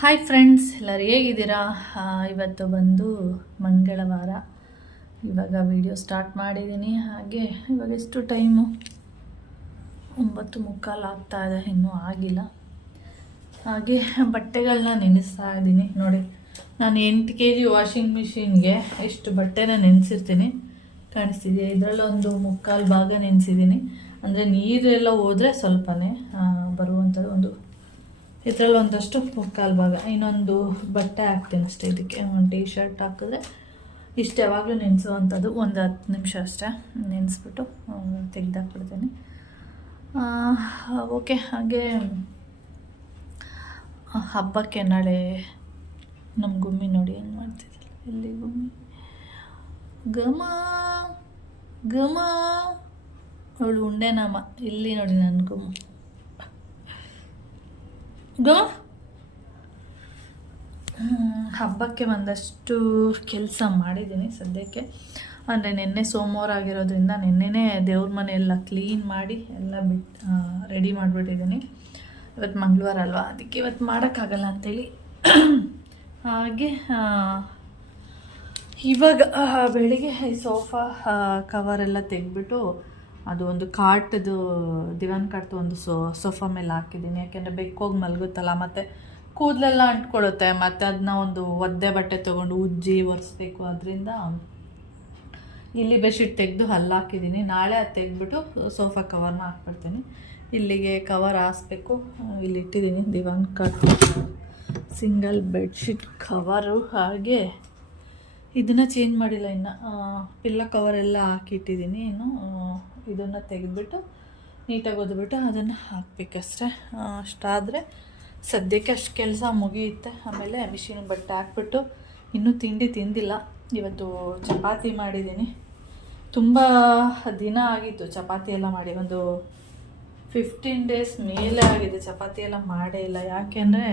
Hi friends, ಎಲ್ಲರೂ ಹೇಗಿದ್ದೀರಾ? ಇವತ್ತು ಬಂದು ಮಂಗಳವಾರ. ಇವಾಗ ವಿಡಿಯೋ ಸ್ಟಾರ್ಟ್ ಮಾಡಿದ್ದೀನಿ. ಹಾಗೆ ಇವಾಗ ಎಷ್ಟು ಟೈಮು 9:45 ಆಗ್ತಾ ಇದೆ, ಇನ್ನೂ ಆಗಿಲ್ಲ. ಹಾಗೆ ಬಟ್ಟೆಗಳನ್ನ ನೆನೆಸ್ತಾ ಇದ್ದೀನಿ. ನೋಡಿ, ನಾನು 8 kg ವಾಷಿಂಗ್ ಮಿಷಿನ್ಗೆ ಎಷ್ಟು ಬಟ್ಟೆನ ನೆನೆಸಿರ್ತೀನಿ ಕಾಣಿಸ್ತಿದೆಯಾ? ಇದರಲ್ಲೊಂದು 3/4 ಭಾಗ ನೆನೆಸಿದ್ದೀನಿ. ಅಂದರೆ ನೀರೆಲ್ಲ ಹೋದರೆ ಸ್ವಲ್ಪನೇ ಬರುವಂಥದ್ದು. ಇದರಲ್ಲಿ ಒಂದಷ್ಟು 3/4 ಭಾಗ, ಇನ್ನೊಂದು ಬಟ್ಟೆ ಹಾಕ್ತೀನಿ ಅಷ್ಟೇ. ಇದಕ್ಕೆ ಒಂದು ಟೀ ಶರ್ಟ್ ಹಾಕಿದ್ರೆ ಇಷ್ಟು ಯಾವಾಗಲೂ ನೆನೆಸುವಂಥದ್ದು. ಒಂದು 10 ನಿಮಿಷ ಅಷ್ಟೇ ನೆನೆಸ್ಬಿಟ್ಟು ತೆಗೆದಾಕ್ಬಿಡ್ತೀನಿ. ಓಕೆ. ಹಾಗೆ ಹಬ್ಬಕ್ಕೆ ನಾಳೆ ನಮ್ಮ ಗುಮ್ಮಿ ನೋಡಿ ಏನು ಮಾಡ್ತಿದ್ದಿಲ್ಲ. ಎಲ್ಲಿ ಗುಮ್ಮಿ? ಗಮ ಗಮ ಅವಳು ಉಂಡೆ ನಾಮ. ಇಲ್ಲಿ ನೋಡಿ ನನ್ನ ಗುಮ್ಮ ಹಬ್ಬಕ್ಕೆ ಒಂದಷ್ಟು ಕೆಲಸ ಮಾಡಿದ್ದೀನಿ ಸದ್ಯಕ್ಕೆ. ಅಂದರೆ ನಿನ್ನೆ ಸೋಮವಾರ ಆಗಿರೋದ್ರಿಂದ ನಿನ್ನೆನೇ ದೇವ್ರ ಮನೆಯೆಲ್ಲ ಕ್ಲೀನ್ ಮಾಡಿ ಎಲ್ಲ ರೆಡಿ ಮಾಡಿಬಿಟ್ಟಿದ್ದೀನಿ. ಇವತ್ತು ಮಂಗಳವಾರ ಅಲ್ವಾ, ಅದಕ್ಕೆ ಇವತ್ತು ಮಾಡೋಕ್ಕಾಗಲ್ಲ ಅಂಥೇಳಿ. ಹಾಗೆ ಇವಾಗ ಬೆಳಿಗ್ಗೆ ಈ ಸೋಫಾ ಕವರೆಲ್ಲ ತೆಗೆದ್ಬಿಟ್ಟು ಅದು ಒಂದು ಕಾಟದು ದಿವಾನ್ ಕಾಟ್ದು ಒಂದು ಸೋಫಾ ಮೇಲೆ ಹಾಕಿದ್ದೀನಿ. ಯಾಕೆಂದರೆ ಬೆಕ್ಕೋಗಿ ಮಲಗುತ್ತಲ್ಲ, ಮತ್ತು ಕೂದಲೆಲ್ಲ ಅಂಟ್ಕೊಳ್ಳುತ್ತೆ, ಮತ್ತು ಅದನ್ನ ಒಂದು ಒದ್ದೆ ಬಟ್ಟೆ ತೊಗೊಂಡು ಉಜ್ಜಿ ಒರೆಸ್ಬೇಕು. ಅದರಿಂದ ಇಲ್ಲಿ ಬೆಡ್ಶೀಟ್ ತೆಗೆದು ಹಾಕಿದ್ದೀನಿ. ನಾಳೆ ಅದು ತೆಗೆದ್ಬಿಟ್ಟು ಸೋಫಾ ಕವರ್ನ ಹಾಕ್ಬಿಡ್ತೀನಿ. ಇಲ್ಲಿಗೆ ಕವರ್ ಹಾಸ್ಬೇಕು. ಇಲ್ಲಿ ಇಟ್ಟಿದ್ದೀನಿ ದಿವಾನ್ ಕಾಟ್ ಸಿಂಗಲ್ ಬೆಡ್ಶೀಟ್ ಕವರು. ಹಾಗೆ ಇದನ್ನು ಚೇಂಜ್ ಮಾಡಿಲ್ಲ ಇನ್ನು. ಪಿಲ್ಲ ಕವರೆಲ್ಲ ಹಾಕಿಟ್ಟಿದ್ದೀನಿ. ಇನ್ನು ಇದನ್ನು ತೆಗೆದುಬಿಟ್ಟು ನೀಟಾಗಿ ಒದ್ಬಿಟ್ಟು ಅದನ್ನು ಹಾಕಬೇಕಷ್ಟೆ. ಅಷ್ಟಾದರೆ ಸದ್ಯಕ್ಕೆ ಅಷ್ಟು ಕೆಲಸ ಮುಗಿಯುತ್ತೆ. ಆಮೇಲೆ ಮಿಷಿನ್ಗೆ ಬಟ್ಟೆ ಹಾಕ್ಬಿಟ್ಟು ಇನ್ನೂ ತಿಂಡಿ ತಿಂದಿಲ್ಲ. ಇವತ್ತು ಚಪಾತಿ ಮಾಡಿದ್ದೀನಿ. ತುಂಬ ದಿನ ಆಗಿತ್ತು ಚಪಾತಿ ಎಲ್ಲ ಮಾಡಿ. ಒಂದು 15 days ಮೇಲೆ ಆಗಿದೆ ಚಪಾತಿ ಎಲ್ಲ ಮಾಡೇ ಇಲ್ಲ. ಯಾಕೆಂದರೆ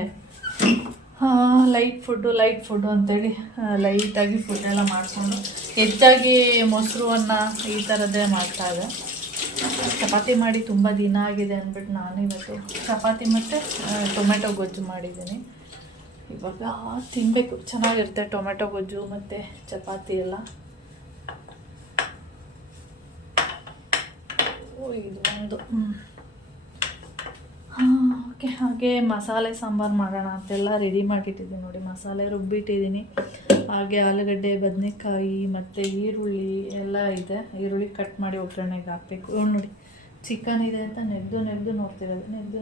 ಲೈಟ್ ಫುಡ್ಡು ಅಂತೇಳಿ ಲೈಟಾಗಿ ಫುಡ್ಡೆಲ್ಲ ಮಾಡಿಕೊಂಡು ಹೆಚ್ಚಾಗಿ ಮೊಸರು ಅನ್ನ ಈ ಥರದ್ದೇ ಮಾಡ್ತಾಯಿದ್ದೆ. ಚಪಾತಿ ಮಾಡಿ ತುಂಬ ದಿನ ಆಗಿದೆ ಅಂದ್ಬಿಟ್ಟು ನಾನು ಇವತ್ತು ಚಪಾತಿ ಮತ್ತು ಟೊಮೆಟೊ ಗೊಜ್ಜು ಮಾಡಿದ್ದೀನಿ. ಇವಾಗ ತಿನ್ನಬೇಕು, ಚೆನ್ನಾಗಿರುತ್ತೆ ಟೊಮೆಟೊ ಗೊಜ್ಜು ಮತ್ತು ಚಪಾತಿ ಎಲ್ಲ. ಇದು ಒಂದು ಓಕೆ. ಹಾಗೆ ಮಸಾಲೆ ಸಾಂಬಾರು ಮಾಡೋಣ ಅಂತೆಲ್ಲ ರೆಡಿ ಮಾಡಿಟ್ಟಿದ್ದೀನಿ. ನೋಡಿ, ಮಸಾಲೆ ರುಬ್ಬಿಟ್ಟಿದ್ದೀನಿ. ಹಾಗೆ ಆಲೂಗಡ್ಡೆ, ಬದನೆಕಾಯಿ ಮತ್ತು ಈರುಳ್ಳಿ ಎಲ್ಲ ಇದೆ. ಈರುಳ್ಳಿ ಕಟ್ ಮಾಡಿ ಒಗ್ಗರಣೆಗೆ ಹಾಕಬೇಕು. ನೋಡಿ, ಚಿಕನ್ ಇದೆ ಅಂತ ನೆಗ್ದು ನೋಡ್ತಿರೋದು. ನೆಗ್ದು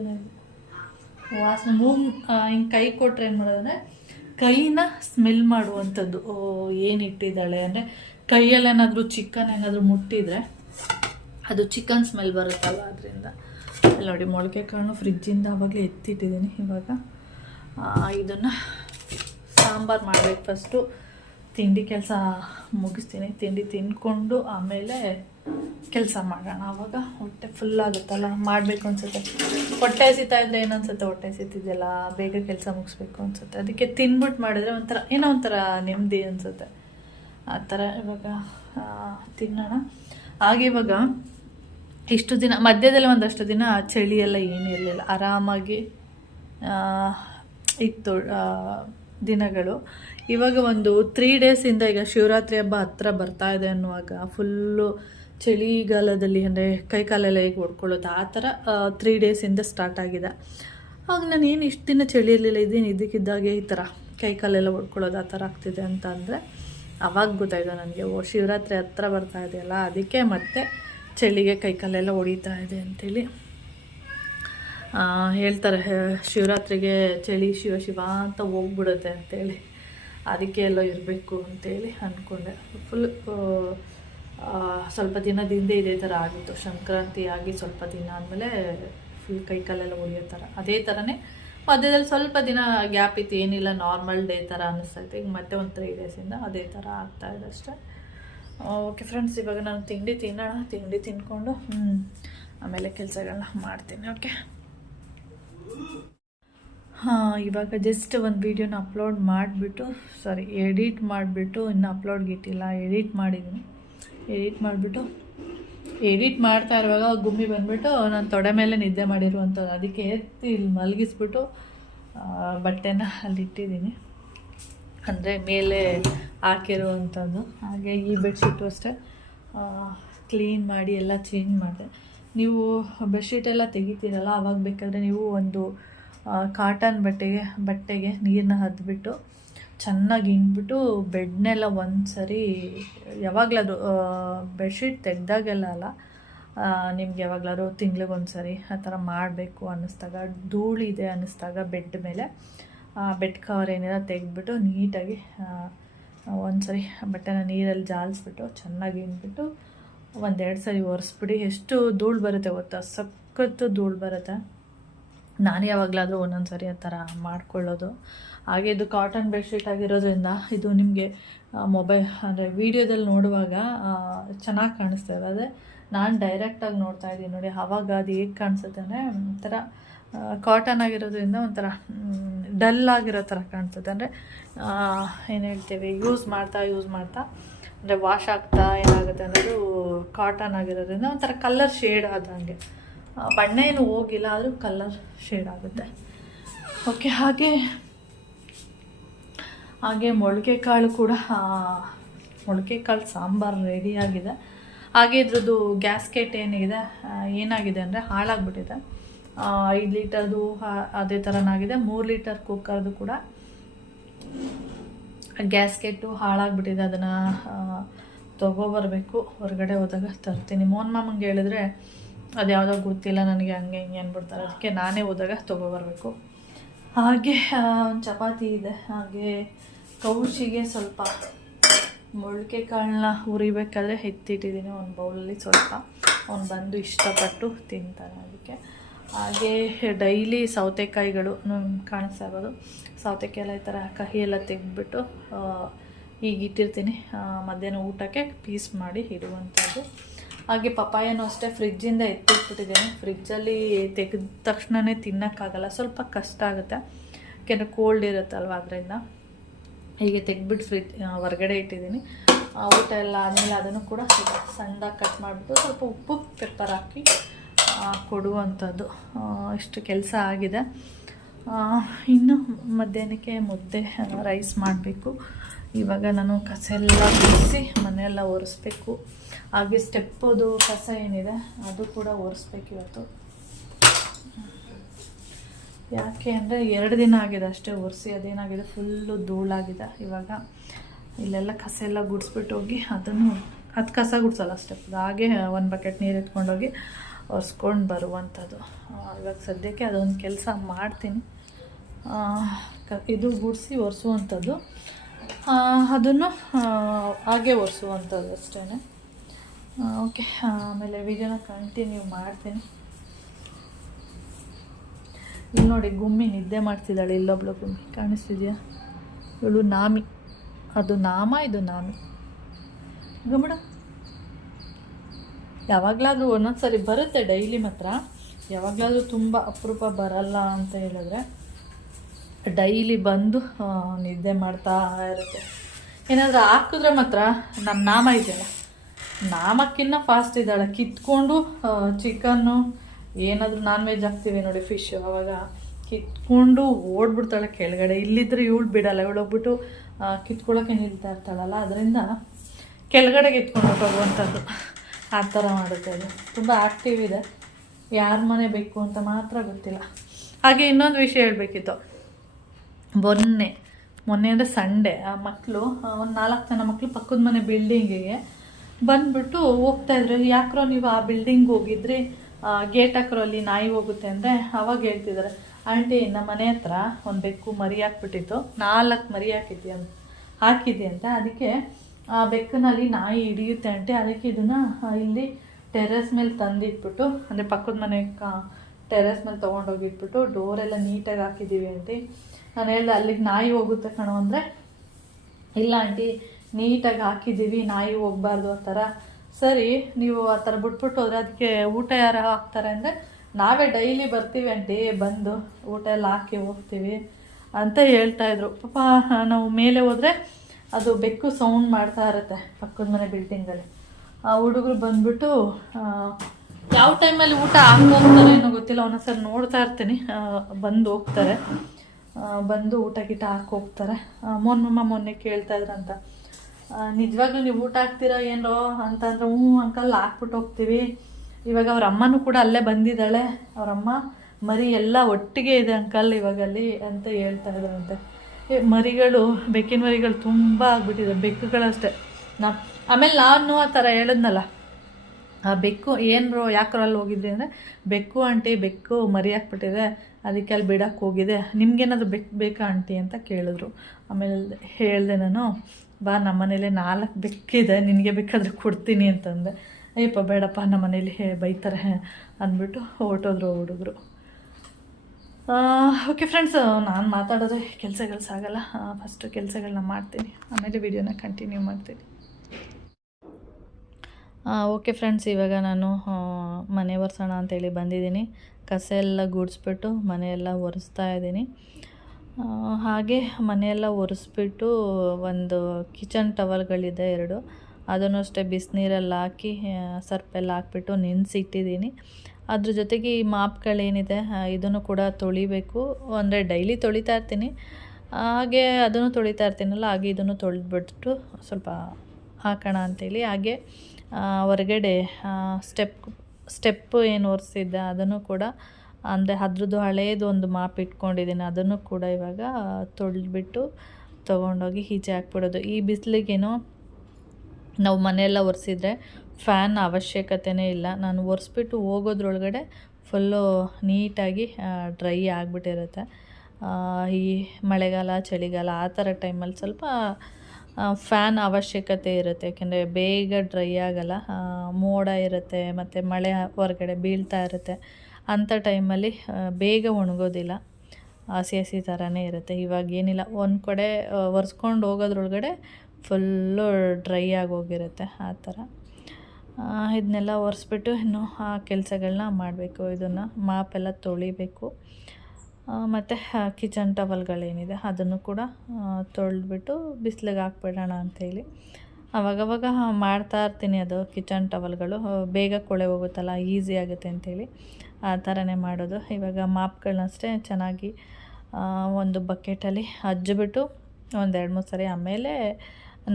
ವಾಸನೆ ಹಿಂಗೆ ಕೈ ಕೊಟ್ಟರೆ ಏನು ಮಾಡೋದಂದರೆ ಕೈನ ಸ್ಮೆಲ್ ಮಾಡುವಂಥದ್ದು. ಏನು ಇಟ್ಟಿದ್ದಾಳೆ ಅಂದರೆ ಕೈಯಲ್ಲೇನಾದರೂ ಚಿಕನ್ ಏನಾದರೂ ಮುಟ್ಟಿದರೆ ಅದು ಚಿಕನ್ ಸ್ಮೆಲ್ ಬರುತ್ತಲ್ಲ, ಅದರಿಂದ. ನೋಡಿ, ಮೊಳಕೆ ಕಾಳು ಫ್ರಿಜ್ಜಿಂದ ಆವಾಗಲೇ ಎತ್ತಿಟ್ಟಿದ್ದೀನಿ. ಇವಾಗ ಇದನ್ನು ಸಾಂಬಾರು ಮಾಡಬೇಕು. ಫಸ್ಟು ತಿಂಡಿ ಕೆಲಸ ಮುಗಿಸ್ತೀನಿ. ತಿಂಡಿ ತಿಂದ್ಕೊಂಡು ಆಮೇಲೆ ಕೆಲಸ ಮಾಡೋಣ. ಆವಾಗ ಹೊಟ್ಟೆ ಫುಲ್ ಆಗುತ್ತಲ್ಲ, ಮಾಡಬೇಕು ಅನಿಸುತ್ತೆ. ಹೊಟ್ಟೆ ಹಸಿತಾಯಿದ್ರೆ ಏನು ಅನ್ಸುತ್ತೆ, ಹೊಟ್ಟೆ ಹಸಿತಿದೆಯಲ್ಲ ಬೇಗ ಕೆಲಸ ಮುಗಿಸ್ಬೇಕು ಅನಿಸುತ್ತೆ. ಅದಕ್ಕೆ ತಿನ್ಬಿಟ್ಟು ಮಾಡಿದ್ರೆ ಒಂಥರ ನೆಮ್ಮದಿ ಅನಿಸುತ್ತೆ. ಆ ಥರ ಇವಾಗ ತಿನ್ನೋಣ. ಹಾಗೆ ಇವಾಗ ಇಷ್ಟು ದಿನ ಮಧ್ಯದಲ್ಲಿ ಒಂದಷ್ಟು ದಿನ ಚಳಿ ಎಲ್ಲ ಏನಿರಲಿಲ್ಲ, ಆರಾಮಾಗಿ ಇತ್ತು ದಿನಗಳು. ಇವಾಗ ಒಂದು 3 days ಈಗ ಶಿವರಾತ್ರಿ ಹಬ್ಬ ಹತ್ರ ಬರ್ತಾ ಇದೆ ಅನ್ನುವಾಗ ಫುಲ್ಲು ಚಳಿಗಾಲದಲ್ಲಿ, ಅಂದರೆ ಕೈಕಾಲೆಲ್ಲ ಹೇಗೆ ಹೊಡ್ಕೊಳ್ಳೋದು ಆ ಥರ 3 days ಸ್ಟಾರ್ಟ್ ಆಗಿದೆ. ಆಗ ನಾನು ಏನು ಇಷ್ಟು ದಿನ ಚಳಿ ಇರಲಿಲ್ಲ, ಇದ್ದಕ್ಕಿದ್ದಾಗೆ ಈ ಥರ ಕೈಕಾಲೆಲ್ಲ ಹೊಡ್ಕೊಳ್ಳೋದು ಆ ಥರ ಆಗ್ತಿದೆ ಅಂತ ಅಂದರೆ ಆವಾಗ ಗೊತ್ತಾಯಿತು ನನಗೆ, ಶಿವರಾತ್ರಿ ಹತ್ರ ಬರ್ತಾ ಇದೆಯಲ್ಲ, ಅದಕ್ಕೆ ಮತ್ತೆ ಚಳಿಗೆ ಕೈಕಾಲೆಲ್ಲ ಹೊಡಿತಾ ಇದೆ ಅಂಥೇಳಿ ಹೇಳ್ತಾರೆ. ಶಿವರಾತ್ರಿಗೆ ಚಳಿ ಶಿವ ಅಂತ ಹೋಗ್ಬಿಡುತ್ತೆ ಅಂಥೇಳಿ, ಅದಕ್ಕೆ ಎಲ್ಲೋ ಇರಬೇಕು ಅಂಥೇಳಿ ಅಂದ್ಕೊಂಡೆ. ಫುಲ್ ಸ್ವಲ್ಪ ದಿನದಿಂದ ಇದೇ ಥರ ಆಗಿತ್ತು. ಸಂಕ್ರಾಂತಿ ಆಗಿ ಸ್ವಲ್ಪ ದಿನ ಆದಮೇಲೆ ಫುಲ್ ಕೈಕಾಲೆಲ್ಲ ಹೊಡಿಯೋ ಥರ. ಅದೇ ಥರನೇ ಮಧ್ಯದಲ್ಲಿ ಸ್ವಲ್ಪ ದಿನ ಗ್ಯಾಪ್ ಇತ್ತು, ಏನಿಲ್ಲ, ನಾರ್ಮಲ್ ಡೇ ಥರ ಅನ್ನಿಸ್ತಾಯಿತ್ತು. ಈಗ ಮತ್ತೆ ಒಂದು 3 days ಅದೇ ಥರ ಆಗ್ತಾಯಿದೆ ಅಷ್ಟೇ. ಓಕೆ ಫ್ರೆಂಡ್ಸ್, ಇವಾಗ ನಾನು ತಿಂಡಿ ತಿನ್ನೋಣ. ತಿಂಡಿ ತಿಂದ್ಕೊಂಡು ಆಮೇಲೆ ಕೆಲಸಗಳನ್ನ ಮಾಡ್ತೀನಿ. ಓಕೆ. ಇವಾಗ ಜಸ್ಟ್ ಒಂದು ವೀಡಿಯೋನ ಅಪ್ಲೋಡ್ ಮಾಡಿಬಿಟ್ಟು ಎಡಿಟ್ ಮಾಡಿಬಿಟ್ಟು, ಇನ್ನು ಅಪ್ಲೋಡ್ಗೆ ಇಟ್ಟಿಲ್ಲ, ಎಡಿಟ್ ಮಾಡಿದ್ದೀನಿ. ಎಡಿಟ್ ಮಾಡ್ತಾ ಇರುವಾಗ ಗುಮ್ಮಿ ಬಂದುಬಿಟ್ಟು ನಾನು ತೊಡೆ ಮೇಲೆ ನಿದ್ದೆ ಮಾಡಿರುವಂಥದ್ದು. ಅದಕ್ಕೆ ಎತ್ತಿ ಇಲ್ಲಿ ಮಲಗಿಸ್ಬಿಟ್ಟು ಬಟ್ಟೆನ ಅಲ್ಲಿ ಇಟ್ಟಿದ್ದೀನಿ, ಅಂದರೆ ಮೇಲೆ ಹಾಕಿರುವಂಥದ್ದು. ಹಾಗೆ ಈ ಬೆಡ್ಶೀಟು ಅಷ್ಟೇ ಕ್ಲೀನ್ ಮಾಡಿ ಎಲ್ಲ ಚೇಂಜ್ ಮಾಡಿದೆ. ನೀವು ಬೆಡ್ಶೀಟೆಲ್ಲ ತೆಗಿತೀರಲ್ಲ, ಆವಾಗ ಬೇಕಾದರೆ ನೀವು ಒಂದು ಕಾಟನ್ ಬಟ್ಟೆಗೆ ನೀರನ್ನ ಹದ್ಬಿಟ್ಟು ಚೆನ್ನಾಗಿ ಹಿಂಡ್ಬಿಟ್ಟು ಬೆಡ್ನೆಲ್ಲ ಒಂದು ಸರಿ ಯಾವಾಗಲಾದ್ರೂ ಬೆಡ್ಶೀಟ್ ತೆಗೆದಾಗೆಲ್ಲ ಅಲ್ಲ, ನಿಮ್ಗೆ ಯಾವಾಗಲಾದ್ರೂ ತಿಂಗ್ಳಿಗೊಂದು ಸರಿ ಆ ಥರ ಮಾಡಬೇಕು ಅನ್ನಿಸ್ದಾಗ, ಧೂಳಿದೆ ಅನ್ನಿಸ್ದಾಗ ಬೆಡ್ ಮೇಲೆ ಬೆಡ್ ಕವರ್ ಏನಿಲ್ಲ ತೆಗೆದ್ಬಿಟ್ಟು ನೀಟಾಗಿ ಒಂದು ಸರಿ ಬಟ್ಟೆನ ನೀರಲ್ಲಿ ಜಾಲಿಸ್ಬಿಟ್ಟು ಚೆನ್ನಾಗಿ ಹಿಂಡ್ಬಿಟ್ಟು 1-2 ಸರಿ ಒರೆಸ್ಬಿಡಿ. ಎಷ್ಟು ಧೂಳು ಬರುತ್ತೆ ಗೊತ್ತಾ, ಸಖತ್ತು ಧೂಳು ಬರುತ್ತೆ. ನಾನು ಯಾವಾಗಲಾದರೂ ಒಂದೊಂದು ಸರಿ ಆ ಥರ ಮಾಡ್ಕೊಳ್ಳೋದು. ಹಾಗೆ ಇದು ಕಾಟನ್ ಬೆಡ್ಶೀಟ್ ಆಗಿರೋದ್ರಿಂದ ಇದು ನಿಮಗೆ ಮೊಬೈಲ್ ಅಂದರೆ ವೀಡಿಯೋದಲ್ಲಿ ನೋಡುವಾಗ ಚೆನ್ನಾಗಿ ಕಾಣಿಸ್ತೇವೆ. ಅದೇ ನಾನು ಡೈರೆಕ್ಟಾಗಿ ನೋಡ್ತಾ ಇದ್ದೀನಿ ನೋಡಿ, ಆವಾಗ ಅದು ಹೇಗೆ ಕಾಣಿಸುತ್ತೆ ಅಂದರೆ ಒಂಥರ ಕಾಟನ್ ಆಗಿರೋದ್ರಿಂದ ಒಂಥರ ಡಲ್ ಆಗಿರೋ ಥರ ಕಾಣಿಸುತ್ತೆ. ಅಂದರೆ ಏನು ಹೇಳ್ತೀವಿ, ಯೂಸ್ ಮಾಡ್ತಾ ಅಂದರೆ ವಾಶ್ ಆಗ್ತಾ ಏನಾಗುತ್ತೆ ಅನ್ನೋದು ಕಾಟನ್ ಆಗಿರೋದ್ರಿಂದ ಒಂಥರ ಕಲರ್ ಶೇಡ್ ಆದಂಗೆ, ಬಣ್ಣ ಏನು ಹೋಗಿಲ್ಲ ಆದರೂ ಕಲರ್ ಶೇಡ್ ಆಗುತ್ತೆ. ಓಕೆ, ಹಾಗೆ ಮೊಳಕೆ ಕಾಳು ಕೂಡ, ಮೊಳಕೆ ಕಾಳು ಸಾಂಬಾರು ರೆಡಿಯಾಗಿದೆ. ಹಾಗೆ ಇದ್ರದ್ದು ಗ್ಯಾಸ್ಕೆಟ್ ಏನಾಗಿದೆ ಅಂದರೆ ಹಾಳಾಗ್ಬಿಟ್ಟಿದೆ. 5 ಲೀಟರ್ದು ಅದೇ ಥರನಾಗಿದೆ. 3 ಲೀಟರ್ ಕುಕ್ಕರ್ದು ಕೂಡ ಗ್ಯಾಸ್ಕೆಟು ಹಾಳಾಗ್ಬಿಟ್ಟಿದೆ. ಅದನ್ನು ತೊಗೊಬರ್ಬೇಕು, ಹೊರಗಡೆ ಹೋದಾಗ ತರ್ತೀನಿ. ಮೋಹನ್ ಮಾಮಂಗೆ ಹೇಳಿದ್ರೆ ಅದು ಯಾವುದೋ ಗೊತ್ತಿಲ್ಲ ನನಗೆ, ಹಂಗೆ ಹಿಂಗೆ ಅಂದ್ಬಿಡ್ತಾರೆ. ಅದಕ್ಕೆ ನಾನೇ ಹೋದಾಗ ತೊಗೊಬರ್ಬೇಕು. ಹಾಗೆ ಒಂದು ಚಪಾತಿ ಇದೆ. ಹಾಗೆ ಕೌಶಿಗೆ ಸ್ವಲ್ಪ ಮೊಳಕೆ ಕಾಳನ್ನ ಹುರಿಬೇಕಾದ್ರೆ ಎತ್ತಿಟ್ಟಿದ್ದೀನಿ ಒಂದು ಬೌಲಲ್ಲಿ ಸ್ವಲ್ಪ. ಅವ್ನು ಬಂದು ಇಷ್ಟಪಟ್ಟು ತಿಂತಾನೆ ಅದಕ್ಕೆ. ಹಾಗೆ ಡೈಲಿ ಸೌತೆಕಾಯಿಗಳು ಕಾಣಿಸ್ತಾ ಇರೋದು, ಸೌತೆಕಾಯಿ ಎಲ್ಲ ಈ ಥರ ಕಹಿ ಎಲ್ಲ ತೆಗೆದ್ಬಿಟ್ಟು ಈಗ ಇಟ್ಟಿರ್ತೀನಿ. ಮಧ್ಯಾಹ್ನ ಊಟಕ್ಕೆ ಪೀಸ್ ಮಾಡಿ ಇಡುವಂಥದ್ದು. ಹಾಗೆ ಪಪಾಯನೂ ಅಷ್ಟೇ ಫ್ರಿಜ್ಜಿಂದ ಎತ್ತಿಟ್ಬಿಟ್ಟಿದ್ದೀನಿ. ಫ್ರಿಜ್ಜಲ್ಲಿ ತೆಗೆದ ತಕ್ಷಣವೇ ತಿನ್ನೋಕ್ಕಾಗಲ್ಲ, ಸ್ವಲ್ಪ ಕಷ್ಟ ಆಗುತ್ತೆ, ಯಾಕೆಂದರೆ ಕೋಲ್ಡ್ ಇರುತ್ತಲ್ವ, ಅದರಿಂದ ಹೀಗೆ ತೆಗೆದ್ಬಿಟ್ಟು ಹೊರಗಡೆ ಇಟ್ಟಿದ್ದೀನಿ. ಊಟ ಎಲ್ಲ ಆದಮೇಲೆ ಅದನ್ನು ಕೂಡ ಸಣ್ಣದಾಗಿ ಕಟ್ ಮಾಡಿಬಿಟ್ಟು ಸ್ವಲ್ಪ ಉಪ್ಪು ಪೆಪ್ಪರ್ ಹಾಕಿ ಕೊಡುವಂಥದ್ದು. ಇಷ್ಟು ಕೆಲಸ ಆಗಿದೆ. ಇನ್ನು ಮಧ್ಯಾಹ್ನಕ್ಕೆ ಮುದ್ದೆ ರೈಸ್ ಮಾಡಬೇಕು. ಇವಾಗ ನಾನು ಕಸ ಎಲ್ಲ ಗುಡಿಸಿ ಮನೆಯೆಲ್ಲ ಒರೆಸ್ಬೇಕು. ಹಾಗೆ ಸ್ಟೆಪ್ಪದು ಕಸ ಏನಿದೆ ಅದು ಕೂಡ ಒರೆಸ್ಬೇಕು ಇವತ್ತು. ಯಾಕೆ ಅಂದರೆ 2 ದಿನ ಆಗಿದೆ ಅಷ್ಟೇ ಒರೆಸಿ, ಅದೇನಾಗಿದೆ ಫುಲ್ಲು ಧೂಳಾಗಿದೆ. ಇವಾಗ ಇಲ್ಲೆಲ್ಲ ಕಸ ಎಲ್ಲ ಗುಡಿಸ್ಬಿಟ್ಟು ಹೋಗಿ ಅದು ಕಸ ಗುಡಿಸಲ್ಲ ಸ್ಟೆಪ್ದು, ಹಾಗೆ 1 ಬಕೆಟ್ ನೀರು ಎತ್ಕೊಂಡೋಗಿ ಒರೆಸ್ಕೊಂಡು ಬರುವಂಥದ್ದು. ಇವಾಗ ಸದ್ಯಕ್ಕೆ ಅದೊಂದು ಕೆಲಸ ಮಾಡ್ತೀನಿ. ಇದು ಗುಡಿಸಿ ಒರೆಸುವಂಥದ್ದು, ಅದನ್ನು ಹಾಗೆ ಒರೆಸುವಂಥದ್ದು ಅಷ್ಟೇ. ಓಕೆ, ಆಮೇಲೆ ವಿಡಿಯೋನ ಕಂಟಿನ್ಯೂ ಮಾಡ್ತೀನಿ. ಇಲ್ಲಿ ನೋಡಿ, ಗುಮ್ಮಿ ನಿದ್ದೆ ಮಾಡ್ತಿದ್ದಾಳೆ. ಇಲ್ಲೊಬ್ಳು ಗುಮ್ಮಿ ಕಾಣಿಸ್ತಿದೆಯಾ, ಇವಳು ನಾಮಿ. ಅದು ನಾಮ, ಇದು ನಾಮಿ. ಗಮಡ ಯಾವಾಗಲಾದರೂ ಒಂದೊಂದು ಸರಿ ಬರುತ್ತೆ ಡೈಲಿ ಮಾತ್ರ, ಯಾವಾಗಲಾದರೂ ತುಂಬ ಅಪರೂಪ ಬರಲ್ಲ ಅಂತ ಹೇಳಿದ್ರೆ ಡೈಲಿ ಬಂದು ನಿದ್ದೆ ಮಾಡ್ತಾ ಇರುತ್ತೆ. ಏನಾದರೂ ಹಾಕಿದ್ರೆ ಮಾತ್ರ ನಮ್ಮ ನಾಮ ಇದೆಯಲ್ಲ, ನಾಮಕ್ಕಿನ್ನ ಫಾಸ್ಟ್ ಇದ್ದಾಳೆ. ಕಿತ್ಕೊಂಡು ಚಿಕನ್ನು ಏನಾದರೂ ನಾನ್ ವೆಜ್ ಹಾಕ್ತೀವಿ ನೋಡಿ, ಫಿಶ್, ಆವಾಗ ಕಿತ್ಕೊಂಡು ಓಡ್ಬಿಡ್ತಾಳೆ ಕೆಳಗಡೆ. ಇಲ್ಲಿದ್ದರೆ ಇವಳು ಬಿಡಲ್ಲ, ಇವಳು ಹೋಗ್ಬಿಟ್ಟು ಕಿತ್ಕೊಳ್ಳೋಕೆ ನಿಲ್ತಾ ಇರ್ತಾಳಲ್ಲ, ಅದರಿಂದ ಕೆಳಗಡೆಗೆ ಎತ್ಕೊಂಡು ಹೋಗುವಂಥದ್ದು. ಆ ಥರ ಮಾಡುತ್ತೆ. ಅದು ತುಂಬ ಆ್ಯಕ್ಟಿವ್ ಇದೆ. ಯಾರ ಮನೆ ಬೇಕು ಅಂತ ಮಾತ್ರ ಗೊತ್ತಿಲ್ಲ. ಹಾಗೆ ಇನ್ನೊಂದು ವಿಷಯ ಹೇಳಬೇಕಿತ್ತು. ಮೊನ್ನೆ ಅಂದರೆ ಸಂಡೇ ಮಕ್ಕಳು ಒಂದು 4 ಜನ ಮಕ್ಕಳು ಪಕ್ಕದ ಮನೆ ಬಿಲ್ಡಿಂಗಿಗೆ ಬಂದುಬಿಟ್ಟು ಹೋಗ್ತಾಯಿದ್ರು. ಯಾಕ್ರೋ ನೀವು ಆ ಬಿಲ್ಡಿಂಗ್ ಹೋಗಿದ್ರಿ, ಗೇಟ್ ಹಾಕ್ರೋ ಅಲ್ಲಿ ನಾಯಿ ಹೋಗುತ್ತೆ ಅಂದರೆ ಅವಾಗ ಹೇಳ್ತಿದ್ದಾರೆ, ಆಂಟಿ ನಮ್ಮ ಮನೆ ಹತ್ರ ಒಂದು ಬೆಕ್ಕು ಮರಿ ಹಾಕ್ಬಿಟ್ಟಿತ್ತು, 4 ಮರಿ ಹಾಕಿದ್ದೆ ಅದಕ್ಕೆ ಆ ಬೆಕ್ಕನಲ್ಲಿ ನಾಯಿ ಹಿಡಿಯುತ್ತೆ ಆಂಟಿ, ಅದಕ್ಕೆ ಇದನ್ನು ಇಲ್ಲಿ ಟೆರೆಸ್ ಮೇಲೆ ತಂದಿಟ್ಬಿಟ್ಟು, ಅಂದರೆ ಪಕ್ಕದ ಮನೆ ಟೆರೆಸ್ ಮೇಲೆ ತೊಗೊಂಡೋಗಿಟ್ಬಿಟ್ಟು ಡೋರೆಲ್ಲ ನೀಟಾಗಿ ಹಾಕಿದ್ದೀವಿ ಆಂಟಿ. ನಾನು ಹೇಳ್ದೆ ಅಲ್ಲಿಗೆ ನಾಯಿ ಹೋಗುತ್ತೆ ಕಣೋ ಅಂದರೆ, ಇಲ್ಲ ಆಂಟಿ ನೀಟಾಗಿ ಹಾಕಿದ್ದೀವಿ, ನಾಯಿ ಹೋಗಬಾರ್ದು ಆ ಥರ. ಸರಿ, ನೀವು ಆ ಥರ ಬಿಟ್ಬಿಟ್ಟು ಹೋದರೆ ಅದಕ್ಕೆ ಊಟ ಯಾರು ಹಾಕ್ತಾರೆ ಅಂದರೆ, ನಾವೇ ಡೈಲಿ ಬರ್ತೀವಿ ಆಂಟಿ, ಬಂದು ಊಟ ಎಲ್ಲ ಹಾಕಿ ಹೋಗ್ತೀವಿ ಅಂತ ಹೇಳ್ತಾಯಿದ್ರು. ಪಾಪ ನಾವು ಮೇಲೆ ಹೋದರೆ ಅದು ಬೆಕ್ಕು ಸೌಂಡ್ ಮಾಡ್ತಾ ಇರುತ್ತೆ ಪಕ್ಕದ ಮನೆ ಬಿಲ್ಡಿಂಗಲ್ಲಿ. ಆ ಹುಡುಗರು ಬಂದುಬಿಟ್ಟು ಯಾವ ಟೈಮಲ್ಲಿ ಊಟ ಹಾಕೋಗ್ತಾರೆ ಏನೋ ಗೊತ್ತಿಲ್ಲ, ಒಂದೊಂದ್ಸರಿ ನೋಡ್ತಾ ಇರ್ತೀನಿ, ಬಂದು ಹೋಗ್ತಾರೆ. ಬಂದು ಊಟ ಗೀಟ ಹಾಕೋಗ್ತಾರೆ. ಮೊನ್ನೆ ಕೇಳ್ತಾ ಇದ್ರಂತ, ನಿಜವಾಗ್ಲೂ ನೀವು ಊಟ ಹಾಕ್ತೀರಾ ಏನೋ ಅಂತಂದ್ರೆ, ಹ್ಞೂ ಅಂಕಲ್ ಹಾಕ್ಬಿಟ್ಟು ಹೋಗ್ತೀವಿ. ಇವಾಗ ಅವ್ರ ಅಮ್ಮನೂ ಕೂಡ ಅಲ್ಲೇ ಬಂದಿದ್ದಾಳೆ, ಅವರಮ್ಮ ಮರಿ ಎಲ್ಲ ಒಟ್ಟಿಗೆ ಇದೆ ಅಂಕಲ್ ಇವಾಗಲ್ಲಿ ಅಂತ ಹೇಳ್ತಾ ಇದ್ದಾರಂತೆ. ಮರಿಗಳು, ಬೆಕ್ಕಿನ ಮರಿಗಳು ತುಂಬ ಆಗ್ಬಿಟ್ಟಿದೆ, ಬೆಕ್ಕುಗಳಷ್ಟೇ. ಆಮೇಲೆ ನಾನು ಆ ಥರ ಹೇಳಿದ್ನಲ್ಲ, ಆ ಬೆಕ್ಕು ಏನರೋ ಯಾಕ್ರೋ ಅಲ್ಲಿ ಹೋಗಿದ್ರಿ ಅಂದರೆ, ಬೆಕ್ಕು ಆಂಟಿ, ಬೆಕ್ಕು ಮರಿ ಹಾಕ್ಬಿಟ್ಟಿದೆ, ಅದಕ್ಕೆ ಅಲ್ಲಿ ಬಿಡೋಕ್ಕೆ ಹೋಗಿದೆ, ನಿಮ್ಗೇನಾದರೂ ಬೇಕಾ ಆಂಟಿ ಅಂತ ಕೇಳಿದ್ರು. ಆಮೇಲೆ ಹೇಳಿದೆ ನಾನು, ಬಾ ನಮ್ಮ ಮನೇಲಿ 4 ಬೆಕ್ಕಿದೆ, ನಿನಗೆ ಬೇಕಾದರೆ ಕೊಡ್ತೀನಿ ಅಂತಂದೆ. ಅಯ್ಯಪ್ಪ ಬೇಡಪ್ಪ, ನಮ್ಮ ಮನೇಲಿ ಬೈತಾರೆ ಅಂದ್ಬಿಟ್ಟು ಹೊರಟೋದ್ರು ಹುಡುಗರು. ಓಕೆ ಫ್ರೆಂಡ್ಸ್, ನಾನು ಮಾತಾಡಿದ್ರೆ ಕೆಲಸಗಳಾಗಲ್ಲ. ಫಸ್ಟು ಕೆಲಸಗಳನ್ನ ಮಾಡ್ತೀನಿ, ಆಮೇಲೆ ವಿಡಿಯೋನ ಕಂಟಿನ್ಯೂ ಮಾಡ್ತೀನಿ. ಓಕೆ ಫ್ರೆಂಡ್ಸ್, ಇವಾಗ ನಾನು ಮನೆ ಒರೆಸೋಣ ಅಂತೇಳಿ ಬಂದಿದ್ದೀನಿ. ಕಸ ಎಲ್ಲ ಗುಡಿಸ್ಬಿಟ್ಟು ಮನೆಯೆಲ್ಲ ಒರೆಸ್ತಾ ಇದ್ದೀನಿ. ಹಾಗೆ ಮನೆಯೆಲ್ಲ ಒರೆಸ್ಬಿಟ್ಟು ಒಂದು ಕಿಚನ್ ಟವಲ್ಗಳಿದೆ 2, ಅದನ್ನು ಅಷ್ಟೇ ಬಿಸಿನೀರಲ್ಲಿ ಹಾಕಿ ಸರ್ಪೆಲ್ಲ ಹಾಕ್ಬಿಟ್ಟು ನೆನೆಸಿಟ್ಟಿದ್ದೀನಿ. ಅದ್ರ ಜೊತೆಗೆ ಈ ಮಾಪ್ಗಳೇನಿದೆ ಇದನ್ನು ಕೂಡ ತೊಳಿಬೇಕು. ಅಂದರೆ ಡೈಲಿ ತೊಳಿತಾ ಇರ್ತೀನಿ, ಹಾಗೆ ಅದನ್ನು ತೊಳಿತಾ ಇರ್ತೀನಲ್ಲ, ಹಾಗೆ ಇದನ್ನು ತೊಳೆದ್ಬಿಟ್ಟು ಸ್ವಲ್ಪ ಹಾಕೋಣ ಅಂಥೇಳಿ. ಹಾಗೆ ಹೊರಗಡೆ ಸ್ಟೆಪ್ಪು ಏನು ಒರೆಸಿದ್ದೆ ಅದನ್ನು ಕೂಡ, ಅಂದರೆ ಅದ್ರದ್ದು ಹಳೇದು ಒಂದು ಮಾಪ್ ಇಟ್ಕೊಂಡಿದ್ದೀನಿ, ಅದನ್ನು ಕೂಡ ಇವಾಗ ತೊಳೆದ್ಬಿಟ್ಟು ತೊಗೊಂಡೋಗಿ ಈಚೆ ಹಾಕ್ಬಿಡೋದು. ಈ ಬಿಸಿಲಿಗೇನೋ ನಾವು ಮನೆಯೆಲ್ಲ ಒರೆಸಿದ್ರೆ ಫ್ಯಾನ್ ಅವಶ್ಯಕತೆಯೇ ಇಲ್ಲ. ನಾನು ಒರೆಸ್ಬಿಟ್ಟು ಹೋಗೋದ್ರೊಳಗಡೆ ಫುಲ್ಲು ನೀಟಾಗಿ ಡ್ರೈ ಆಗಿಬಿಟ್ಟಿರುತ್ತೆ. ಈ ಮಳೆಗಾಲ, ಚಳಿಗಾಲ ಆ ಥರ ಟೈಮಲ್ಲಿ ಸ್ವಲ್ಪ ಫ್ಯಾನ್ ಅವಶ್ಯಕತೆ ಇರುತ್ತೆ, ಯಾಕೆಂದರೆ ಬೇಗ ಡ್ರೈ ಆಗಲ್ಲ, ಮೋಡ ಇರುತ್ತೆ ಮತ್ತು ಮಳೆ ಹೊರಗಡೆ ಬೀಳ್ತಾ ಇರುತ್ತೆ. ಅಂಥ ಟೈಮಲ್ಲಿ ಬೇಗ ಒಣಗೋದಿಲ್ಲ, ಹಸಿ ಥರನೇ ಇರುತ್ತೆ. ಇವಾಗ ಏನಿಲ್ಲ, ಒಂದು ಕಡೆ ಒರೆಸ್ಕೊಂಡು ಹೋಗೋದ್ರೊಳಗಡೆ ಫುಲ್ಲು ಡ್ರೈ ಆಗೋಗಿರುತ್ತೆ ಆ ಥರ. ಇದನ್ನೆಲ್ಲ ಒರೆಸ್ಬಿಟ್ಟು ಇನ್ನು ಆ ಕೆಲಸಗಳನ್ನ ಮಾಡಬೇಕು. ಇದನ್ನು ಮಾಪೆಲ್ಲ ತೊಳಿಬೇಕು. ಮತ್ತು ಕಿಚನ್ ಟವಲ್ಗಳೇನಿದೆ ಅದನ್ನು ಕೂಡ ತೊಳೆದ್ಬಿಟ್ಟು ಬಿಸಿಲಿಗೆ ಹಾಕ್ಬಿಡೋಣ ಅಂಥೇಳಿ ಅವಾಗವಾಗ ಮಾಡ್ತಾ ಇರ್ತೀನಿ. ಅದು ಕಿಚನ್ ಟವಲ್ಗಳು ಬೇಗ ಕೊಳೆ ಹೋಗುತ್ತಲ್ಲ, ಈಸಿ ಆಗುತ್ತೆ ಅಂಥೇಳಿ ಆ ಥರನೇ ಮಾಡೋದು. ಇವಾಗ ಮಾಪ್ಗಳನ್ನಷ್ಟೇ ಚೆನ್ನಾಗಿ ಒಂದು ಬಕೆಟಲ್ಲಿ ಹಜ್ಜಿಬಿಟ್ಟು ಒಂದು 2-3 ಸರಿ, ಆಮೇಲೆ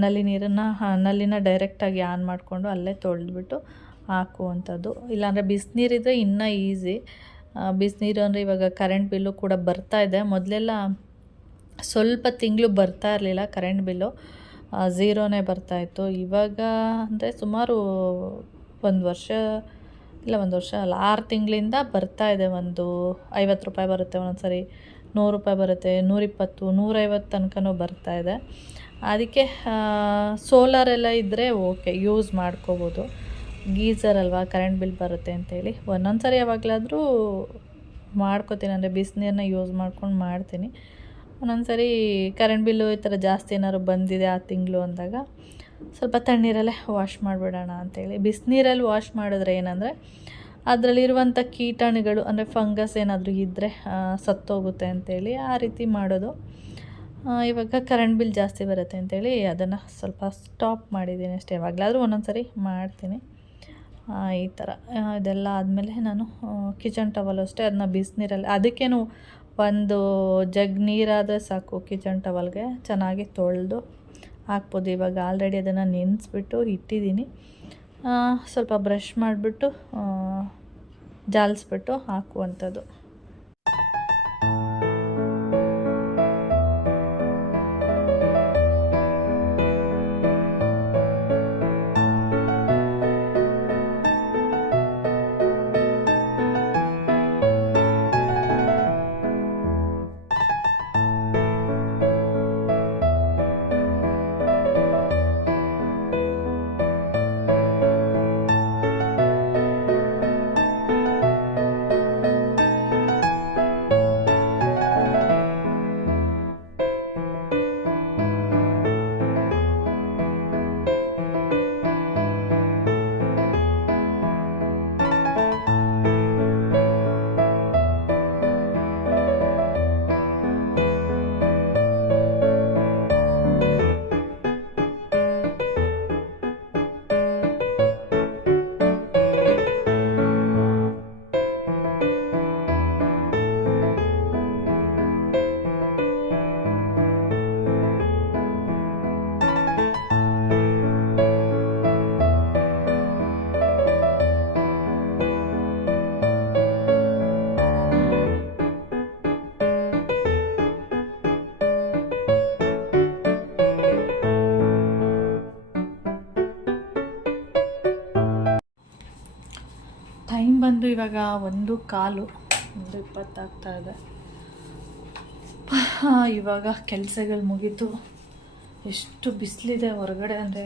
ನಲ್ಲಿನ ಡೈರೆಕ್ಟಾಗಿ ಆನ್ ಮಾಡಿಕೊಂಡು ಅಲ್ಲೇ ತೊಳೆದ್ಬಿಟ್ಟು ಹಾಕುವಂಥದ್ದು. ಇಲ್ಲಾಂದರೆ ಬಿಸಿನೀರಿದ್ರೆ ಇನ್ನೂ ಈಸಿ. ಬಿಸಿನೀರು ಅಂದರೆ ಇವಾಗ ಕರೆಂಟ್ ಬಿಲ್ಲು ಕೂಡ ಬರ್ತಾ ಇದೆ. ಮೊದಲೆಲ್ಲ ಸ್ವಲ್ಪ ತಿಂಗಳು ಬರ್ತಾ ಇರಲಿಲ್ಲ ಕರೆಂಟ್ ಬಿಲ್ಲು, 0ನೇ ಬರ್ತಾಯಿತ್ತು. ಇವಾಗ ಅಂದರೆ ಸುಮಾರು 1 ವರ್ಷ ಅಲ್ಲ, 6 ತಿಂಗಳಿಂದ ಬರ್ತಾಯಿದೆ. ಒಂದು 50 ರೂಪಾಯಿ ಬರುತ್ತೆ, ಒಂದೊಂದು ಸರಿ 100 ರೂಪಾಯಿ ಬರುತ್ತೆ, 120, 150 ತನಕನೂ ಬರ್ತಾಯಿದೆ. ಅದಕ್ಕೆ ಸೋಲಾರೆಲ್ಲ ಇದ್ದರೆ ಓಕೆ, ಯೂಸ್ ಮಾಡ್ಕೋಬೋದು. ಗೀಝರ್ ಅಲ್ವಾ, ಕರೆಂಟ್ ಬಿಲ್ ಬರುತ್ತೆ ಅಂಥೇಳಿ ಒಂದೊಂದು ಸರಿ ಯಾವಾಗಲಾದರೂ ಮಾಡ್ಕೋತೀನಿ, ಅಂದರೆ ಬಿಸಿನೀರನ್ನ ಯೂಸ್ ಮಾಡ್ಕೊಂಡು ಮಾಡ್ತೀನಿ. ಒಂದೊಂದು ಸರಿ ಕರೆಂಟ್ ಬಿಲ್ಲು ಈ ಥರ ಜಾಸ್ತಿ ಏನಾದ್ರು ಬಂದಿದೆ ಆ ತಿಂಗಳು ಅಂದಾಗ ಸ್ವಲ್ಪ ತಣ್ಣೀರಲ್ಲೇ ವಾಶ್ ಮಾಡಿಬಿಡೋಣ ಅಂಥೇಳಿ. ಬಿಸಿನೀರಲ್ಲಿ ವಾಶ್ ಮಾಡಿದ್ರೆ ಏನಂದರೆ ಅದರಲ್ಲಿರುವಂಥ ಕೀಟಾಣುಗಳು, ಅಂದರೆ ಫಂಗಸ್ ಏನಾದರೂ ಇದ್ದರೆ ಸತ್ತೋಗುತ್ತೆ ಅಂಥೇಳಿ ಆ ರೀತಿ ಮಾಡೋದು. ಇವಾಗ ಕರೆಂಟ್ ಬಿಲ್ ಜಾಸ್ತಿ ಬರುತ್ತೆ ಅಂಥೇಳಿ ಅದನ್ನು ಸ್ವಲ್ಪ ಸ್ಟಾಪ್ ಮಾಡಿದ್ದೀನಿ ಅಷ್ಟೇ. ಯಾವಾಗಲಾದರೂ ಒಂದೊಂದು ಸರಿ ಮಾಡ್ತೀನಿ ಈ ಥರ. ಇದೆಲ್ಲ ಆದಮೇಲೆ ನಾನು ಕಿಚನ್ ಟವಲ್ ಅಷ್ಟೇ, ಅದನ್ನ ಬಿಸಿನೀರಲ್ಲಿ, ಅದಕ್ಕೇನು ಒಂದು ಜಗ್ ನೀರಾದರೆ ಸಾಕು, ಕಿಚನ್ ಟವಲ್ಗೆ ಚೆನ್ನಾಗಿ ತೊಳೆದು ಹಾಕ್ಬೋದು. ಇವಾಗ ಆಲ್ರೆಡಿ ಅದನ್ನು ನೆನೆಸ್ಬಿಟ್ಟು ಇಟ್ಟಿದ್ದೀನಿ. ಸ್ವಲ್ಪ ಬ್ರಷ್ ಮಾಡಿಬಿಟ್ಟು ಜಾಲಿಸ್ಬಿಟ್ಟು ಹಾಕುವಂಥದ್ದು. ಬಂದು ಇವಾಗ 1:15, 1:20 ಆಗ್ತಾಯಿದೆ. ಇವಾಗ ಕೆಲಸಗಳು ಮುಗೀತು. ಎಷ್ಟು ಬಿಸಿಲಿದೆ ಹೊರಗಡೆ ಅಂದರೆ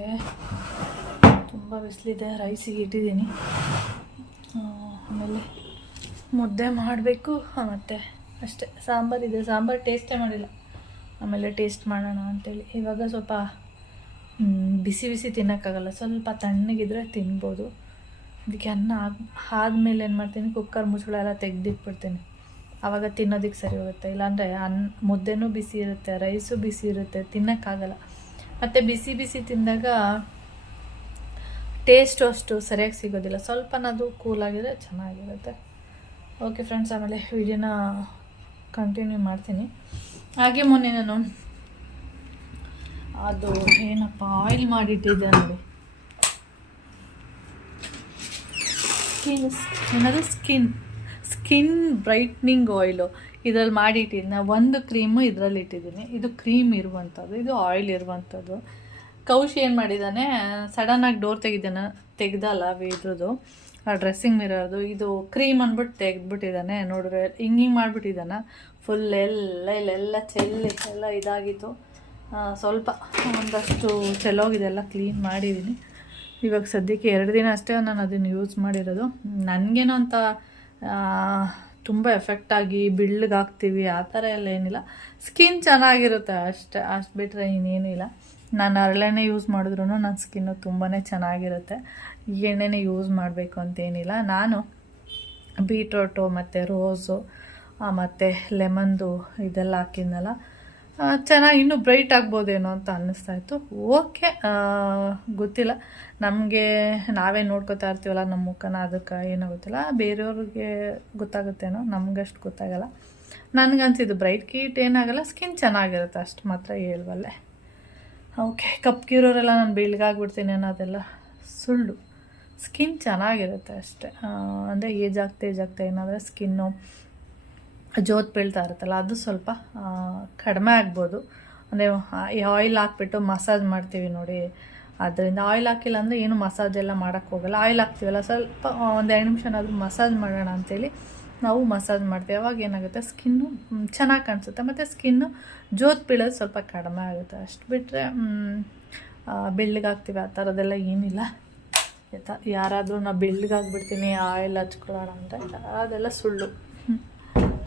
ತುಂಬ ಬಿಸಿಲಿದೆ. ರೈಸಿಗೆ ಇಟ್ಟಿದ್ದೀನಿ. ಆಮೇಲೆ ಮುದ್ದೆ ಮಾಡಬೇಕು. ಮತ್ತು ಅಷ್ಟೇ, ಸಾಂಬಾರಿದೆ. ಸಾಂಬಾರು ಟೇಸ್ಟೇ ಮಾಡಿಲ್ಲ. ಆಮೇಲೆ ಟೇಸ್ಟ್ ಮಾಡೋಣ ಅಂಥೇಳಿ. ಇವಾಗ ಸ್ವಲ್ಪ ಬಿಸಿ ಬಿಸಿ ತಿನ್ನೋಕ್ಕಾಗಲ್ಲ, ಸ್ವಲ್ಪ ತಣ್ಣಗಿದ್ರೆ ತಿನ್ಬೋದು. ಅದಕ್ಕೆ ಅನ್ನ ಆದಮೇಲೆ ಏನು ಮಾಡ್ತೀನಿ, ಕುಕ್ಕರ್ ಮುಚ್ಚಳ ಎಲ್ಲ ತೆಗೆದಿಟ್ಬಿಡ್ತೀನಿ. ಆವಾಗ ತಿನ್ನೋದಕ್ಕೆ ಸರಿ ಹೋಗುತ್ತೆ. ಇಲ್ಲಾಂದರೆ ಮುದ್ದೆನೂ ಬಿಸಿ ಇರುತ್ತೆ, ರೈಸು ಬಿಸಿ ಇರುತ್ತೆ, ತಿನ್ನೋಕ್ಕಾಗಲ್ಲ. ಮತ್ತು ಬಿಸಿ ಬಿಸಿ ತಿಂದಾಗ ಟೇಸ್ಟು ಅಷ್ಟು ಸರಿಯಾಗಿ ಸಿಗೋದಿಲ್ಲ. ಸ್ವಲ್ಪನಾದರೂ ಕೂಲಾಗಿದ್ರೆ ಚೆನ್ನಾಗಿರುತ್ತೆ. ಓಕೆ ಫ್ರೆಂಡ್ಸ್, ಆಮೇಲೆ ವಿಡಿಯೋನ ಕಂಟಿನ್ಯೂ ಮಾಡ್ತೀನಿ. ಹಾಗೆ ಮೊನ್ನೆ ನಾನು ಅದು ಏನಪ್ಪ ಆಯಿಲ್ ಮಾಡಿಟ್ಟಿದ್ದೆ ನೋಡಿ, ಸ್ಕಿನ್ ಬ್ರೈಟ್ನಿಂಗ್ ಆಯಿಲು ಇದರಲ್ಲಿ ಮಾಡಿಟ್ಟಿದ್ದೀನಿ. ಒಂದು ಕ್ರೀಮು ಇದರಲ್ಲಿ ಇಟ್ಟಿದ್ದೀನಿ. ಇದು ಕ್ರೀಮ್ ಇರುವಂಥದ್ದು, ಇದು ಆಯಿಲ್ ಇರುವಂಥದ್ದು. ಕೌಶಿ ಏನು ಮಾಡಿದ್ದಾನೆ, ಸಡನ್ನಾಗಿ ಡೋರ್ ತೆಗ್ದಲ್ಲ ಇದ್ರದ್ದು ಡ್ರೆಸ್ಸಿಂಗ್ ಮಿರರ್ದು. ಇದು ಕ್ರೀಮ್ ಅಂದ್ಬಿಟ್ಟು ತೆಗೆದ್ಬಿಟ್ಟಿದ್ದಾನೆ. ನೋಡಿದ್ರೆ ಹಿಂಗೆ ಮಾಡಿಬಿಟ್ಟಿದ್ದಾನೆ. ಫುಲ್ ಇಲ್ಲೆಲ್ಲ ಚೆಲ್ಲಿ ಎಲ್ಲ ಇದಾಗಿತ್ತು. ಸ್ವಲ್ಪ ಒಂದಷ್ಟು ಚೆಲ್ಲೋಗಿದೆ, ಎಲ್ಲ ಕ್ಲೀನ್ ಮಾಡಿದ್ದೀನಿ. ಇವಾಗ ಸದ್ಯಕ್ಕೆ 2 ದಿನ ಅಷ್ಟೇ ನಾನು ಅದನ್ನು ಯೂಸ್ ಮಾಡಿರೋದು. ನನಗೇನೋ ಅಂತ ತುಂಬ ಎಫೆಕ್ಟಾಗಿ ಬೆಳ್ಳಗಾಗ್ತೀವಿ ಆ ಥರ ಎಲ್ಲ ಏನಿಲ್ಲ. ಸ್ಕಿನ್ ಚೆನ್ನಾಗಿರುತ್ತೆ ಅಷ್ಟೇ, ಅಷ್ಟು ಬಿಟ್ಟರೆ ಇನ್ನೇನು ಇಲ್ಲ. ನಾನು ಹರಳೆಣ್ಣೆ ಯೂಸ್ ಮಾಡಿದ್ರೂ ನನ್ನ ಸ್ಕಿನ್ನು ತುಂಬಾ ಚೆನ್ನಾಗಿರುತ್ತೆ. ಈ ಎಣ್ಣೆನೇ ಯೂಸ್ ಮಾಡಬೇಕು ಅಂತೇನಿಲ್ಲ. ನಾನು ಬೀಟ್ರೋಟು ಮತ್ತು ರೋಸು ಮತ್ತು ಲೆಮನ್ದು ಇದೆಲ್ಲ ಹಾಕಿದ್ನಲ್ಲ, ಚೆನ್ನಾಗಿ ಇನ್ನೂ ಬ್ರೈಟ್ ಆಗ್ಬೋದೇನೋ ಅಂತ ಅನ್ನಿಸ್ತಾಯಿತ್ತು. ಓಕೆ, ಗೊತ್ತಿಲ್ಲ, ನಮಗೆ ನಾವೇ ನೋಡ್ಕೋತಾ ಇರ್ತೀವಲ್ಲ ನಮ್ಮ ಮುಖನ, ಅದಕ್ಕೆ ಏನೋ ಗೊತ್ತಿಲ್ಲ. ಬೇರೆಯವ್ರಿಗೆ ಗೊತ್ತಾಗುತ್ತೇನೋ, ನಮಗಷ್ಟು ಗೊತ್ತಾಗಲ್ಲ. ನನಗನ್ಸಿದ್ದು ಬ್ರೈಟ್ ಕೀಟ್ ಏನಾಗಲ್ಲ, ಸ್ಕಿನ್ ಚೆನ್ನಾಗಿರುತ್ತೆ ಅಷ್ಟು ಮಾತ್ರ ಹೇಳ್ಬಲ್ಲೆ. ಓಕೆ, ಕಪ್ಗಿರೋರೆಲ್ಲ ನಾನು ಬೆಳ್ಳಗಾಗ್ಬಿಡ್ತೀನಿ ಅನ್ನೋದೆಲ್ಲ ಸುಳ್ಳು. ಸ್ಕಿನ್ ಚೆನ್ನಾಗಿರುತ್ತೆ ಅಷ್ಟೇ. ಅಂದರೆ ಏಜ್ ಆಗ್ತಾ ಏನಾದರೆ ಸ್ಕಿನ್ನು ಜೋತ್ ಬೀಳ್ತಾ ಇರುತ್ತಲ್ಲ, ಅದು ಸ್ವಲ್ಪ ಕಡಿಮೆ ಆಗ್ಬೋದು. ಅಂದರೆ ಈ ಆಯಿಲ್ ಹಾಕ್ಬಿಟ್ಟು ಮಸಾಜ್ ಮಾಡ್ತೀವಿ ನೋಡಿ, ಅದರಿಂದ. ಆಯಿಲ್ ಹಾಕಿಲ್ಲ ಅಂದರೆ ಏನು ಮಸಾಜ್ ಎಲ್ಲ ಮಾಡೋಕ್ಕೆ ಹೋಗಲ್ಲ. ಆಯಿಲ್ ಹಾಕ್ತೀವಲ್ಲ, ಸ್ವಲ್ಪ 1-2 ನಿಮಿಷನಾದರೂ ಮಸಾಜ್ ಮಾಡೋಣ ಅಂಥೇಳಿ ನಾವು ಮಸಾಜ್ ಮಾಡ್ತೀವಿ. ಅವಾಗ ಏನಾಗುತ್ತೆ, ಸ್ಕಿನ್ನು ಚೆನ್ನಾಗಿ ಕಾಣಿಸುತ್ತೆ ಮತ್ತು ಸ್ಕಿನ್ನು ಜೋತ್ ಬೀಳೋದು ಸ್ವಲ್ಪ ಕಡಿಮೆ ಆಗುತ್ತೆ. ಅಷ್ಟು ಬಿಟ್ಟರೆ ಬೆಳ್ಳಗಾಗ್ತೀವಿ ಆ ಥರದ್ದೆಲ್ಲ ಏನಿಲ್ಲ. ಯಾರಾದರೂ ನಾವು ಬೆಳ್ಳಗಾಗ್ಬಿಡ್ತೀನಿ ಆಯಿಲ್ ಹಚ್ಕೊಳ್ಳೋಣ ಅಂದರೆ ಅದೆಲ್ಲ ಸುಳ್ಳು.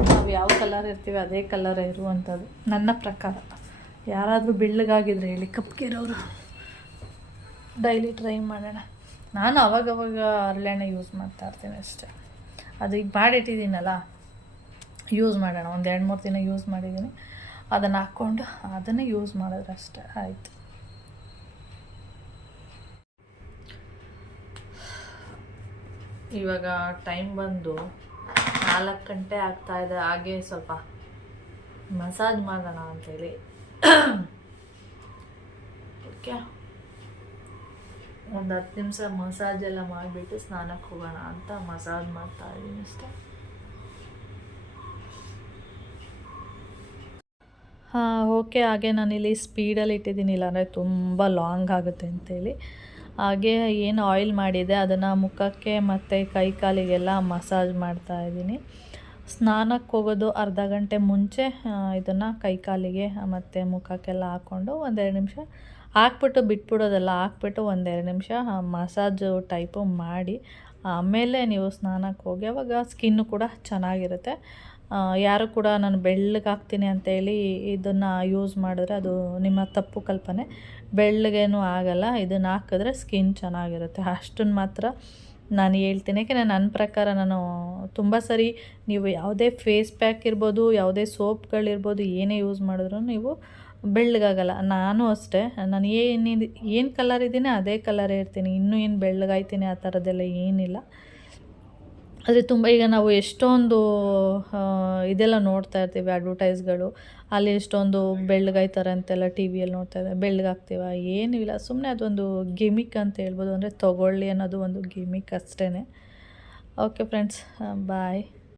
ನಾವು ಯಾವ ಕಲರ್ ಇರ್ತೀವಿ ಅದೇ ಕಲರ್ ಇರುವಂಥದ್ದು ನನ್ನ ಪ್ರಕಾರ. ಯಾರಾದರೂ ಬೆಳ್ಳಗಾಗಿದ್ರೆ ಹೇಳಿ, ಕಪ್ಪಿರೋರು. ಡೈಲಿ ಟ್ರೈ ಮಾಡೋಣ. ನಾನು ಅವಾಗವಾಗ ಹರಳೆಣ್ಣೆ ಯೂಸ್ ಮಾಡ್ತಾಯಿರ್ತೀನಿ ಅಷ್ಟೇ. ಅದು ಈಗ ಮಾಡಿಟ್ಟಿದ್ದೀನಲ್ಲ, ಯೂಸ್ ಮಾಡೋಣ. 1-2-3 ದಿನ ಯೂಸ್ ಮಾಡಿದ್ದೀನಿ. ಅದನ್ನು ಹಾಕ್ಕೊಂಡು ಅದನ್ನೇ ಯೂಸ್ ಮಾಡಿದ್ರೆ ಅಷ್ಟೇ ಆಯಿತು. ಇವಾಗ ಟೈಮ್ ಬಂದು 4 ಗಂಟೆ ಆಗ್ತಾಯಿದೆ. ಹಾಗೆ ಸ್ವಲ್ಪ ಮಸಾಜ್ ಮಾಡೋಣ ಅಂಥೇಳಿ. ಓಕೆ, ಒಂದು 10 ನಿಮಿಷ ಮಸಾಜ್ ಎಲ್ಲ ಮಾಡಿಬಿಟ್ಟು ಸ್ನಾನಕ್ಕೆ ಹೋಗೋಣ ಅಂತ ಮಸಾಜ್ ಮಾಡ್ತಾಯಿದ್ದೀನಿ ಅಷ್ಟೇ. ಓಕೆ, ಹಾಗೆ ನಾನಿಲ್ಲಿ ಸ್ಪೀಡಲ್ಲಿ ಇಟ್ಟಿದ್ದೀನಿ, ಇಲ್ಲಾಂದರೆ ತುಂಬ ಲಾಂಗ್ ಆಗುತ್ತೆ ಅಂತೇಳಿ. ಹಾಗೆ ಏನು ಆಯಿಲ್ ಮಾಡಿದೆ ಅದನ್ನು ಮುಖಕ್ಕೆ ಮತ್ತು ಕೈ ಕಾಲಿಗೆಲ್ಲ ಮಸಾಜ್ ಮಾಡ್ತಾಯಿದ್ದೀನಿ. ಸ್ನಾನಕ್ಕೆ ಹೋಗೋದು ಅರ್ಧ ಗಂಟೆ ಮುಂಚೆ ಇದನ್ನು ಕೈ ಕಾಲಿಗೆ ಮತ್ತು ಮುಖಕ್ಕೆಲ್ಲ ಹಾಕ್ಕೊಂಡು 1-2 ನಿಮಿಷ ಹಾಕ್ಬಿಟ್ಟು ಬಿಟ್ಬಿಡೋದೆಲ್ಲ, ಹಾಕ್ಬಿಟ್ಟು 1-2 ನಿಮಿಷ ಮಸಾಜು ಟೈಪು ಮಾಡಿ ಆಮೇಲೆ ನೀವು ಸ್ನಾನಕ್ಕೆ ಹೋಗಿ, ಆವಾಗ ಸ್ಕಿನ್ನು ಕೂಡ ಚೆನ್ನಾಗಿರುತ್ತೆ. ಯಾರು ಕೂಡ ನಾನು ಬೆಳ್ಳಗಾಗ್ತೀನಿ ಅಂತೇಳಿ ಇದನ್ನು ಯೂಸ್ ಮಾಡಿದ್ರೆ ಅದು ನಿಮ್ಮ ತಪ್ಪು ಕಲ್ಪನೆ. ಬೆಳ್ಳಗೇನೂ ಆಗಲ್ಲ. ಇದನ್ನು ಹಾಕಿದ್ರೆ ಸ್ಕಿನ್ ಚೆನ್ನಾಗಿರುತ್ತೆ, ಅಷ್ಟನ್ನು ಮಾತ್ರ ನಾನು ಹೇಳ್ತೀನಿ. ಯಾಕೆಂದರೆ ನನ್ನ ಪ್ರಕಾರ ನಾನು ತುಂಬ ಸರಿ, ನೀವು ಯಾವುದೇ ಫೇಸ್ ಪ್ಯಾಕ್ ಇರ್ಬೋದು, ಯಾವುದೇ ಸೋಪ್ಗಳಿರ್ಬೋದು, ಏನೇ ಯೂಸ್ ಮಾಡಿದ್ರು ನೀವು ಬೆಳ್ಳಗಾಗಲ್ಲ. ನಾನು ಅಷ್ಟೇ, ನಾನು ಏನು ಕಲರ್ ಇದ್ದೀನಿ ಅದೇ ಕಲರೇ ಇರ್ತೀನಿ. ಇನ್ನೂ ಏನು ಬೆಳ್ಳಗಾಯ್ತೀನಿ ಆ ಥರದ್ದೆಲ್ಲ ಏನಿಲ್ಲ. ಆದರೆ ತುಂಬ ಈಗ ನಾವು ಎಷ್ಟೊಂದು ಇದೆಲ್ಲ ನೋಡ್ತಾ ಇರ್ತೀವಿ, ಅಡ್ವರ್ಟೈಸ್ಗಳು, ಅಲ್ಲಿ ಎಷ್ಟೊಂದು ಬೆಳ್ಳಗಾಯ್ತಾರೆ ಅಂತೆಲ್ಲ ಟಿ ವಿಯಲ್ಲಿ ನೋಡ್ತಾ ಇದ್ದಾರೆ. ಬೆಳ್ಳಗಾಗ್ತೀವ? ಏನೂ ಇಲ್ಲ, ಸುಮ್ಮನೆ ಅದೊಂದು ಗಿಮಿಕ್ ಅಂತ ಹೇಳ್ಬೋದು. ಅಂದರೆ ತೊಗೊಳ್ಳಿ ಅನ್ನೋದು ಒಂದು ಗಿಮಿಕ್ ಅಷ್ಟೇ. ಓಕೆ ಫ್ರೆಂಡ್ಸ್, ಬಾಯ್.